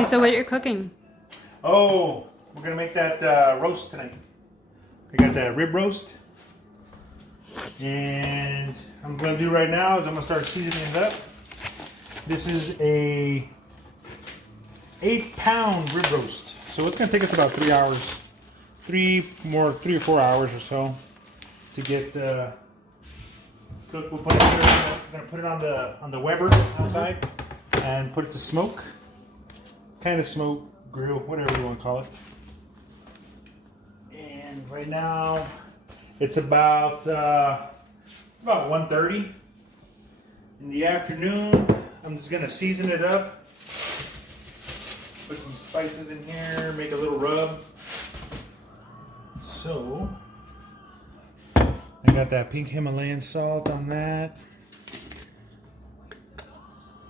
Okay, so what you're cooking? Oh, we're gonna make that roast tonight. We got that rib roast, and I'm gonna do right now is I'm gonna start seasoning it up. This is a 8-pound rib roast, so it's gonna take us about 3 hours, 3 or 4 hours or so to get cooked. We'll put it here. We're gonna put it on the Weber outside and put it to smoke, kind of smoke, grill, whatever you want to call it. And right now it's about 1:30 in the afternoon. I'm just gonna season it up, put some spices in here, make a little rub. So I got that pink Himalayan salt on that.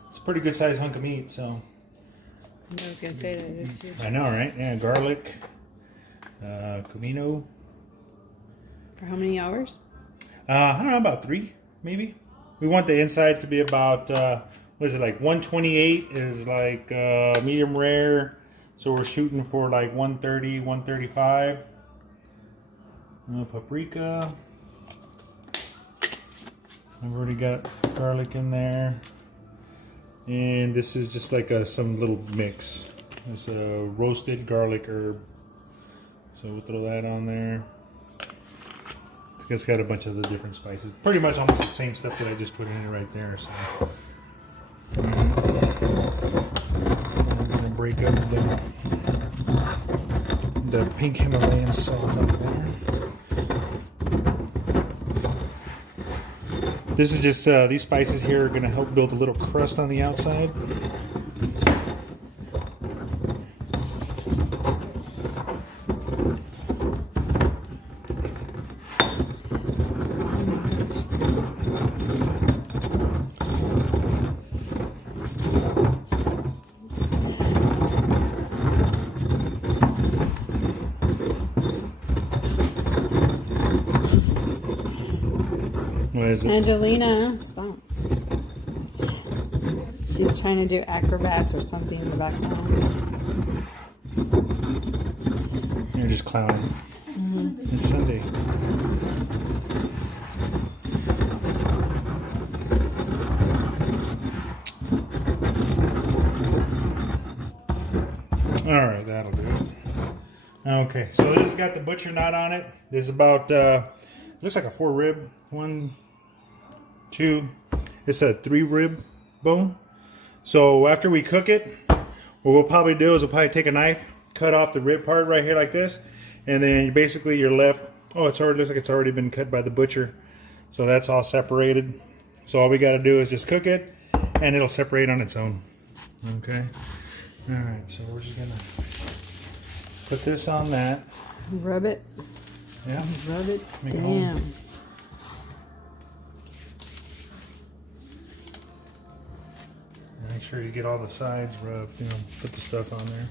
It's a pretty good sized hunk of meat, so. I was gonna say that it is huge. I know, right? Yeah, garlic, comino. For how many hours? I don't know, about 3, maybe. We want the inside to be about, what is it, like 128 is like medium rare. So we're shooting for like 130, 135. Paprika. I've already got garlic in there. And this is just like some little mix. It's a roasted garlic herb. So we'll throw that on there. It's got a bunch of the different spices. Pretty much almost the same stuff that I just put in it right there. So I'm gonna break up the pink Himalayan salt up there. This is just, these spices here are going to help build a little crust on the outside. What is it? Angelina, stop. She's trying to do acrobats or something in the background. You're just clowning. Mm-hmm. It's Sunday. All right, that'll do it. Okay, so this has got the butcher knot on it. This is about, looks like a 4 rib. 1, 2, it's a 3 rib bone. So after we cook it, what we'll probably do is we'll probably take a knife, cut off the rib part right here like this, and then basically you're left, oh, it looks like it's already been cut by the butcher. So that's all separated. So all we got to do is just cook it, and it'll separate on its own. Okay. All right, so we're just gonna put this on that. Rub it. Yeah. Rub it. Make it Damn. home. Make sure you get all the sides rubbed, you know, put the stuff on there.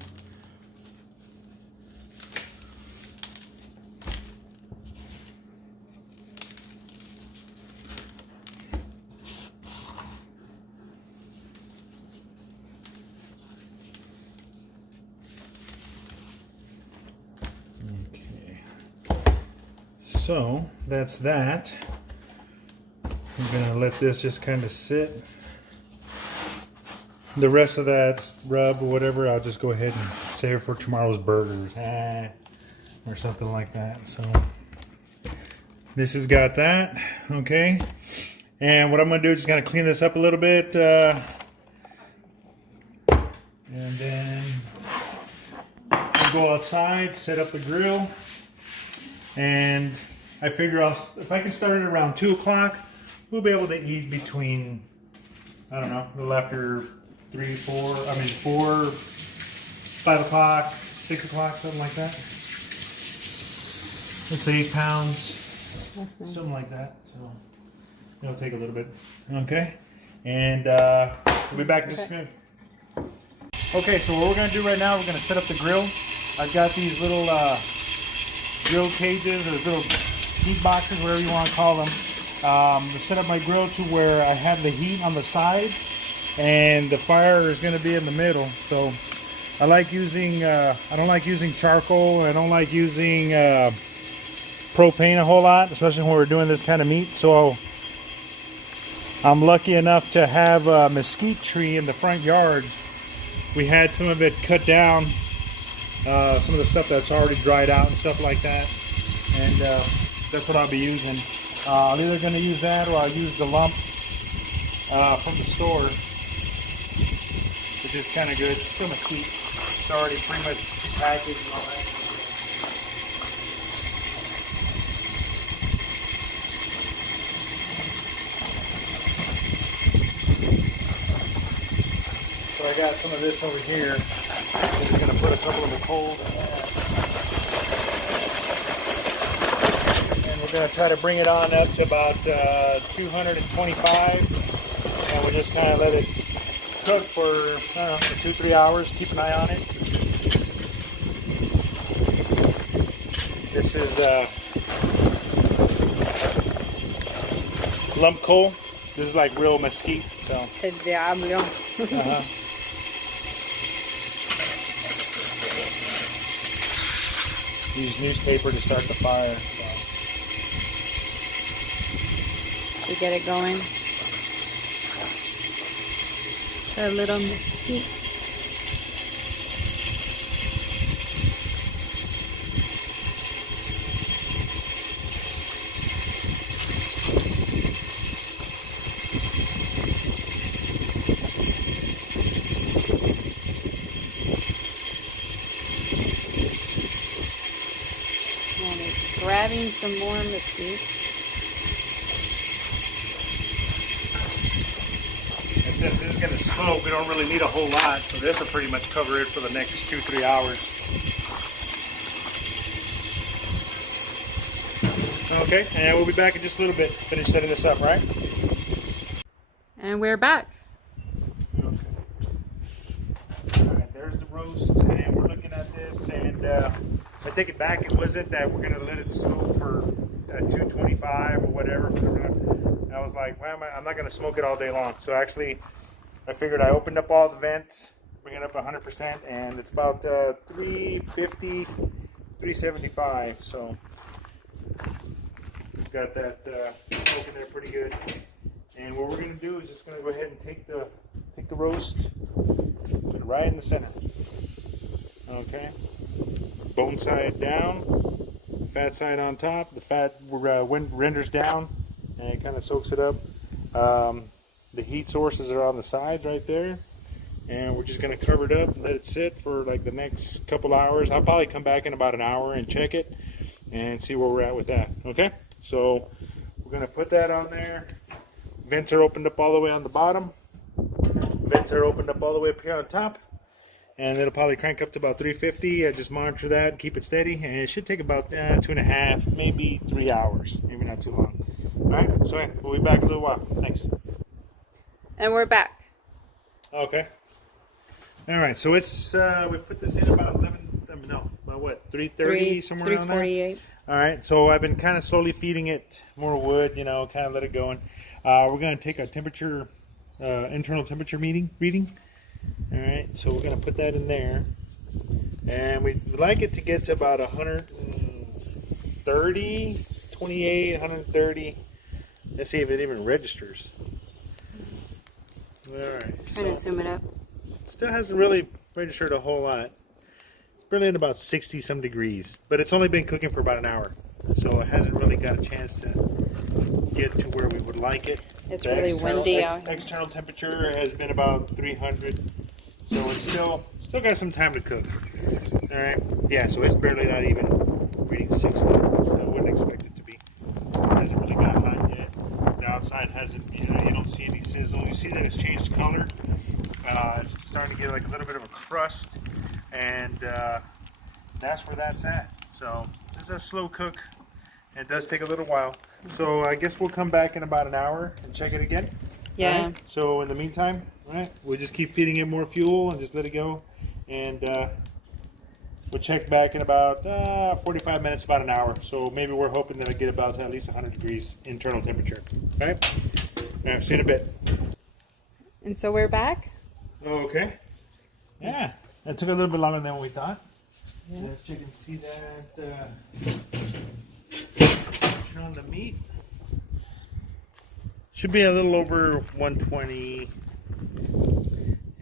Okay. So, that's that. I'm going to let this just kind of sit. The rest of that rub or whatever, I'll just go ahead and save for tomorrow's burgers or something like that. So this has got that, okay. And what I'm going to do is just kind of clean this up a little bit, and then we'll go outside, set up the grill, and I figure if I can start it around 2 o'clock, we'll be able to eat between, I don't know, a little after 4, 5 o'clock, 6 o'clock, something like that. It's 8 pounds, Nice. something like that. So it'll take a little bit. Okay, and we'll be back in just a minute. Okay, so what we're gonna do right now, we're gonna set up the grill. I've got these little grill cages or little heat boxes, whatever you want to call them. To set up my grill to where I have the heat on the sides and the fire is going to be in the middle. So I like using, I don't like using charcoal. I don't like using propane a whole lot, especially when we're doing this kind of meat. So I'm lucky enough to have a mesquite tree in the front yard. We had some of it cut down, some of the stuff that's already dried out and stuff like that. And that's what I'll be using. I'm either going to use that or I'll use the lump from the store, which is kind of good. It's still mesquite. It's already pretty much packaged and all that. So I got some of this over here. I'm going to put a couple of the coals in that. And we're going to try to bring it on up to about 225. And we'll just kind of let it cook for, I don't know, 2-3 hours. Keep an eye on it. This is lump coal. This is like real mesquite. So. El diablo. Use newspaper to start the fire. To get it going. A little mesquite. And it's grabbing some more mesquite. Since this is going to smoke, we don't really need a whole lot, so this will pretty much cover it for the next 2-3 hours. Okay, and we'll be back in just a little bit. Finish setting this up, right? And we're back. Okay. Alright, there's the roast, and we're looking at this, and I take it back. It wasn't that we're going to let it smoke for 225 or whatever. I was like, well, I'm not going to smoke it all day long. So actually, I figured I opened up all the vents, bring it up 100%, and it's about 350, 375. So we've got that smoking there pretty good. And what we're going to do is just going to go ahead and take the roast, put it right in the center. Okay, bone side down, fat side on top. The fat renders down, and it kind of soaks it up. The heat sources are on the sides right there, and we're just going to cover it up and let it sit for like the next couple hours. I'll probably come back in about an hour and check it and see where we're at with that. Okay, so we're going to put that on there. Vents are opened up all the way on the bottom. Vents are opened up all the way up here on top, and it'll probably crank up to about 350. I just monitor that, keep it steady, and it should take about 2.5, maybe 3 hours, maybe not too long. All right, so yeah, we'll be back in a little while. Thanks. And we're back. Okay. All right, so it's we put this in about 3:30, somewhere around there. 3:48. All right, so I've been kind of slowly feeding it more wood, you know, kind of let it go. And we're going to take a temperature, internal temperature reading. All right, so we're going to put that in there, and we'd like it to get to about 130, 28, 130. Let's see if it even registers. All right, Trying to zoom it up. still hasn't really registered a whole lot. It's really at about 60 some degrees, but it's only been cooking for about an hour, so it hasn't really got a chance to get to where we would like it. It's The really windy out here. External temperature has been about 300, so it's still got some time to cook. All right, yeah, so it's barely not even reading 60, so I wouldn't expect it to be. It hasn't really got hot yet. The outside hasn't, you don't see any sizzle. You see that it's changed color. It's starting to get like a little bit of a crust, and that's where that's at. So it's a slow cook. It does take a little while. So I guess we'll come back in about an hour and check it again. Yeah. Right? So in the meantime, all right, we'll just keep feeding it more fuel and just let it go. And we'll check back in about 45 minutes, about an hour. So maybe we're hoping that I get about at least 100 degrees internal temperature. All right? All right, see you in a bit. And so we're back. Okay. Yeah. It took a little bit longer than we thought. Yeah. Let's check and see that. Turn on the meat. Should be a little over 120.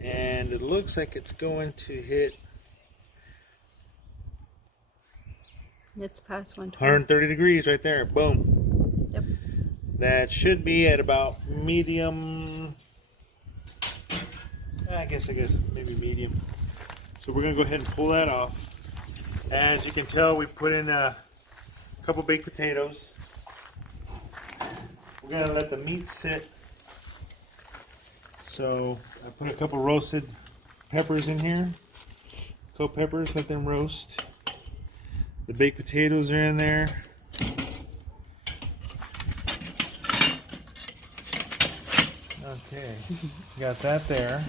And it looks like it's going to hit It's past 120. 130 degrees right there. Boom. Yep. That should be at about medium. I guess maybe medium. So we're gonna go ahead and pull that off. As you can tell, we put in a couple baked potatoes. We're gonna let the meat sit. So I put a couple roasted peppers in here. Cold peppers, let them roast. The baked potatoes are in there. Okay, got that there.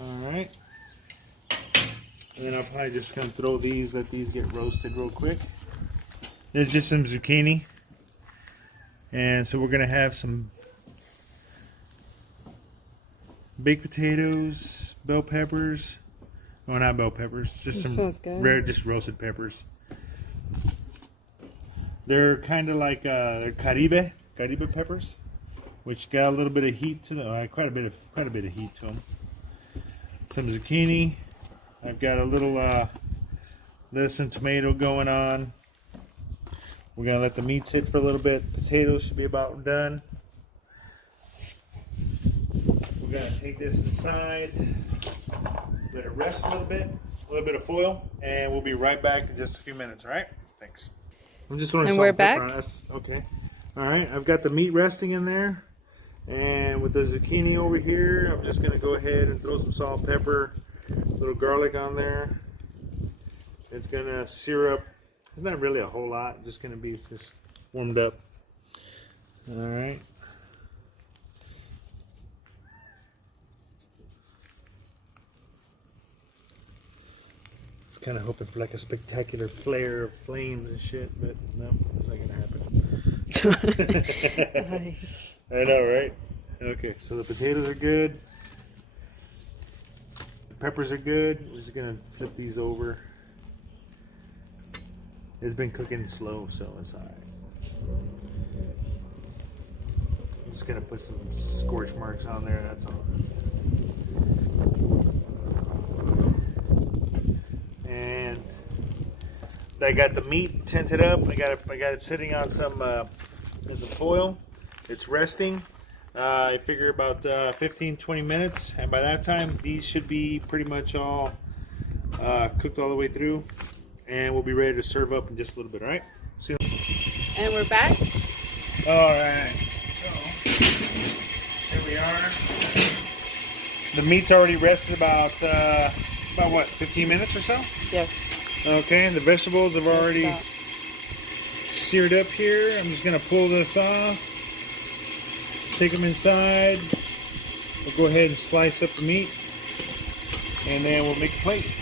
All right. And then I'll probably just gonna throw these, let these get roasted real quick. There's just some zucchini. And so we're gonna have some baked potatoes, bell peppers. Oh, not bell peppers. Just That some smells good. rare, just roasted peppers. They're kind of like they're Caribe peppers, which got a little bit of heat to them. Quite a bit of heat to them. Some zucchini. I've got a little lettuce and tomato going on. We're gonna let the meat sit for a little bit. Potatoes should be about done. We're gonna take this inside, let it rest a little bit of foil, and we'll be right back in just a few minutes. All right? Thanks. I'm just going to. And we're back? Okay. All right. I've got the meat resting in there, and with the zucchini over here, I'm just gonna go ahead and throw some salt, pepper, a little garlic on there. It's gonna sear up. It's not really a whole lot. It's just gonna be just warmed up. All right. Kind of hoping for like a spectacular flare of flames and shit, but no, it's not gonna happen. I know, right? Okay, so the potatoes are good. The peppers are good. We're just gonna flip these over. It's been cooking slow, so it's alright. I'm just gonna put some scorch marks on there, that's all. And I got the meat tented up. I got it sitting on some foil. It's resting. I figure about 15-20 minutes, and by that time these should be pretty much all cooked all the way through, and we'll be ready to serve up in just a little bit. All right. See you. And we're back. All right. So here we are. The meat's already rested about what, 15 minutes or so? Yes. Okay, and the vegetables have already seared up here. I'm just going to pull this off, take them inside. We'll go ahead and slice up the meat, and then we'll make a plate.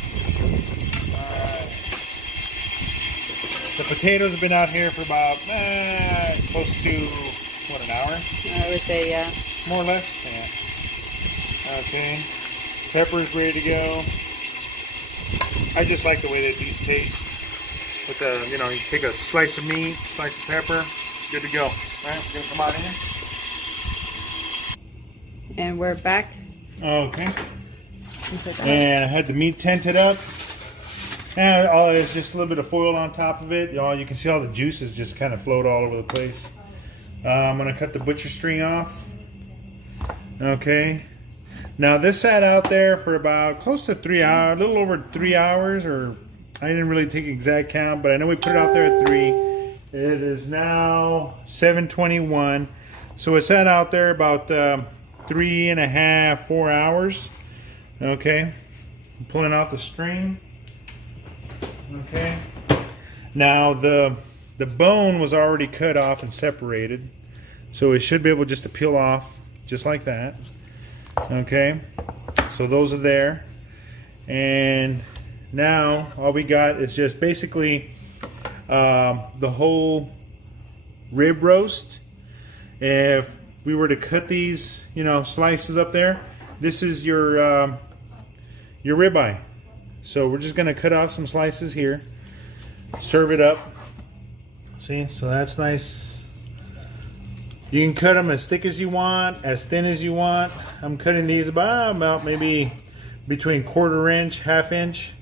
The potatoes have been out here for about close to, what, an hour? I would say, yeah. More or less? Yeah. Okay. Pepper's ready to go. I just like the way that these taste. With the, you take a slice of meat, slice of pepper, good to go. All right, we're gonna come out in here. And we're back. Okay. And I had the meat tented up. And there's just a little bit of foil on top of it. You can see all the juices just kind of float all over the place. I'm gonna cut the butcher string off. Okay. Now this sat out there for about close to 3 hours, a little over 3 hours, or I didn't really take exact count, but I know we put it out there at 3. It is now 7:21, so it sat out there about 3.5, 4 hours. Okay, I'm pulling off the string. Okay, now the bone was already cut off and separated, so it should be able just to peel off just like that. Okay, so those are there, and now all we got is just basically the whole rib roast. If we were to cut these, you know, slices up there, this is your ribeye. So we're just gonna cut off some slices here, serve it up. See, so that's nice. You can cut them as thick as you want, as thin as you want. I'm cutting these about maybe between 1/4 inch, 1/2 inch.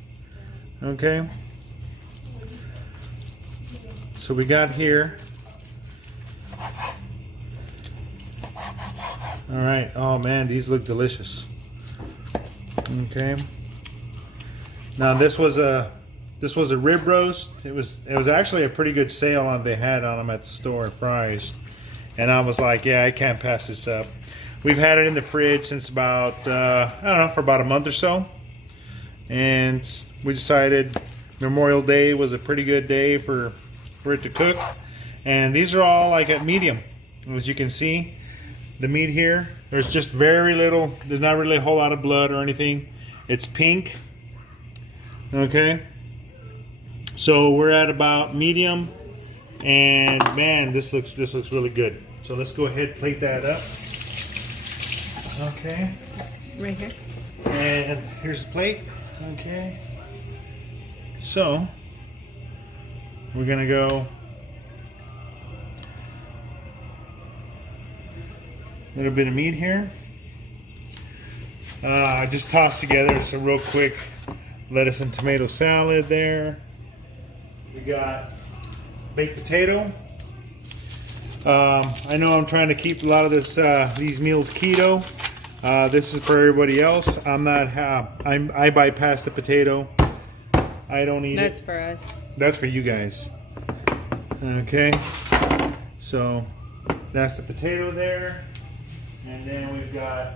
Okay. So we got here. All right. Oh man, these look delicious. Okay. Now this was a rib roast. It was actually a pretty good sale on they had on them at the store at Fry's, and I was like, yeah, I can't pass this up. We've had it in the fridge since about I don't know, for about a month or so, and we decided Memorial Day was a pretty good day for it to cook. And these are all like at medium, as you can see. The meat here, there's just very little, there's not really a whole lot of blood or anything. It's pink. Okay, so we're at about medium, and man, this looks really good. So let's go ahead and plate that up. Okay, Right here. and here's the plate. Okay, so we're gonna go a little bit of meat here. I just tossed together just a real quick lettuce and tomato salad there. We got baked potato. I know I'm trying to keep a lot of these meals keto. This is for everybody else. I bypass the potato. I don't eat That's it. for us. That's for you guys. Okay. So that's the potato there. And then we've got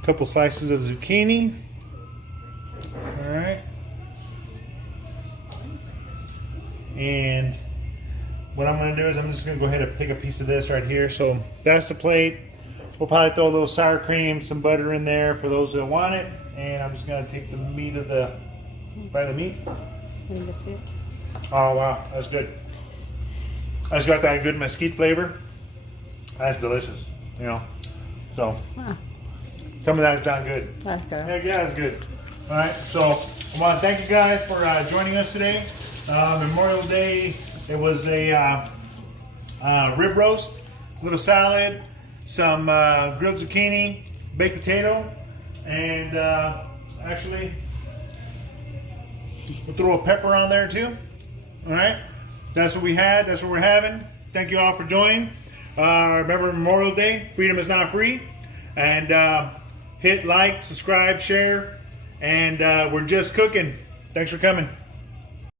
a couple slices of zucchini. All right. And what I'm going to do is I'm just going to go ahead and take a piece of this right here. So that's the plate. We'll probably throw a little sour cream, some butter in there for those that want it. And I'm just going to take the meat of the, by the meat. Let me see it. Oh wow, that's good. That's got that good mesquite flavor. That's delicious, you know. So, Wow. tell me that's not good. That's good. Yeah, that's good. All right, so I want to thank you guys for joining us today. Memorial Day, it was a rib roast, a little salad, some grilled zucchini, baked potato, and actually we'll throw a pepper on there too. All right, that's what we had. That's what we're having. Thank you all for joining. Remember Memorial Day, freedom is not free. And hit like, subscribe, share, and we're just cooking. Thanks for coming.